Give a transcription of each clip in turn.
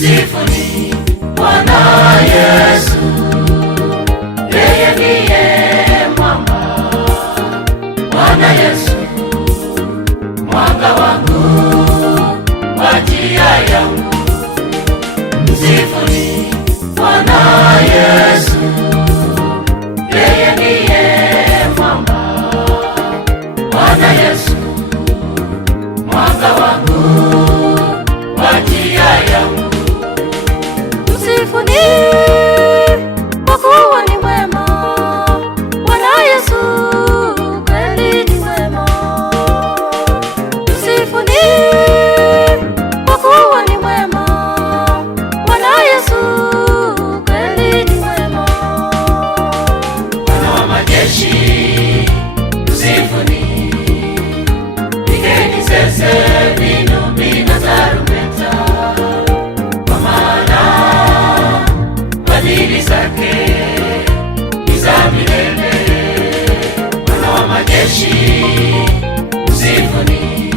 Msifuni Bwana Yesu, yeye ndiye mwamba. Bwana Yesu mwanga wangu, wa njia yangu. Msifuni Bwana Yesu, yeye ndiye mwamba. Bwana Yesu mwanga wangu, wa njia yangu. Msifuni kwa kuwa ni mwema, Bwana Yesu kweli ni mwema. Msifuni kwa kuwa ni mwema, Bwana Yesu kweli ni mwema. Bwana wa majeshi msifuni, pigeni zeze, vinubi na tarumbeta, kwa maana fadhili zake ni za milele. Bwana wa majeshi msifuni,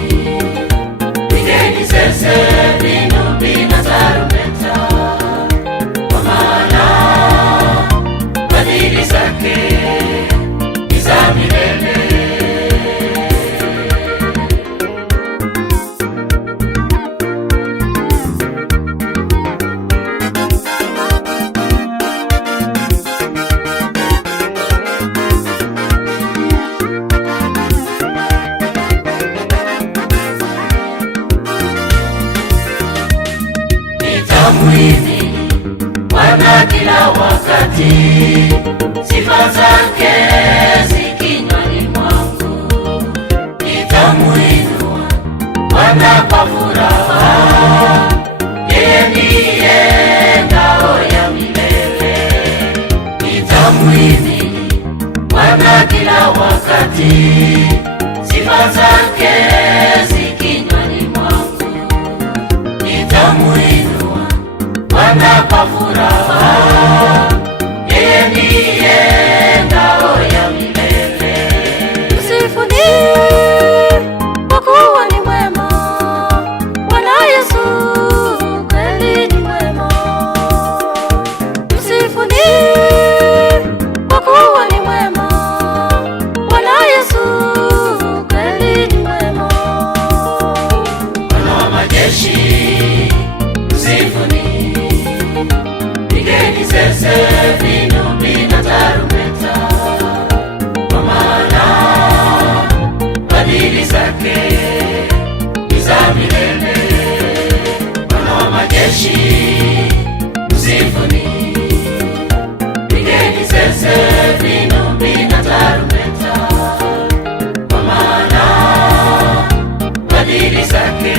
pigeni zeze, vinubi na tarumbeta, kwa maana fadhili zake ni za milele. Nitamhimidi Bwana kila wakati, sifa zake zi kinywani mwangu. Nitamuinua Bwana kwa furaha, yeye ndiye ngao ya milele. Nitamhimidi Bwana kila wakati, sifa zake zi kinywani mwangu. Nitamuinua Bwana kwa furaha, yeye ndiye ngao ya milele. Msifuni kwa kuwa ni mwema, Bwana Yesu kweli ni mwema. Msifuni kwa kuwa ni mwema, Bwana Yesu kweli ni mwema. Bwana wa majeshi msifuni, pigeni zeze, vinubi na tarumbeta, kwa maana fadhili zake ni za milele. Bwana wa majeshi msifuni, pigeni zeze, vinubi na tarumbeta, kwa maana fadhili zake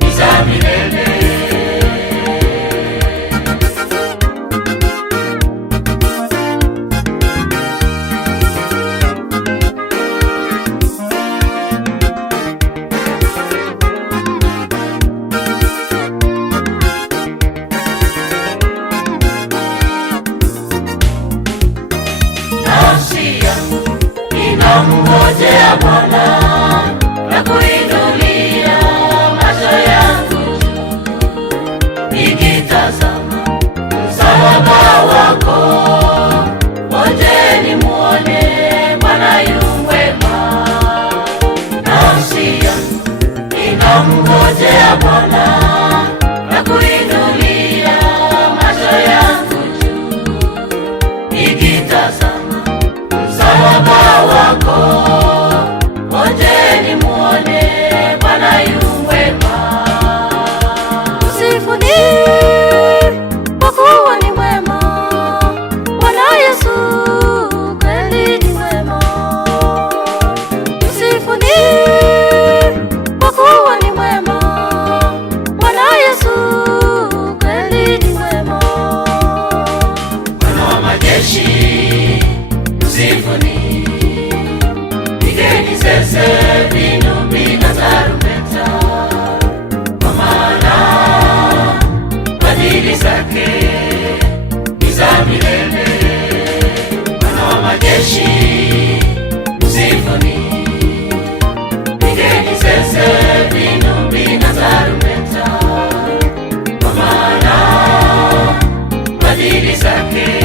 ni za milele. Nafsi yangu inamngojea Bwana, na kuinulia macho yangu juu, nikitazama msalaba wako. Ngojeni muone Bwana yu mwema. Nafsi yangu inamngojea Bwana, na kuinulia macho yangu juu, nikitazama msalaba wako. Ngojeni muone Bwana yu mwema. Msifuni kwa kuwa ni mwema, Bwana Yesu kweli ni mwema. Msifuni kwa kuwa ni mwema, fadhili zake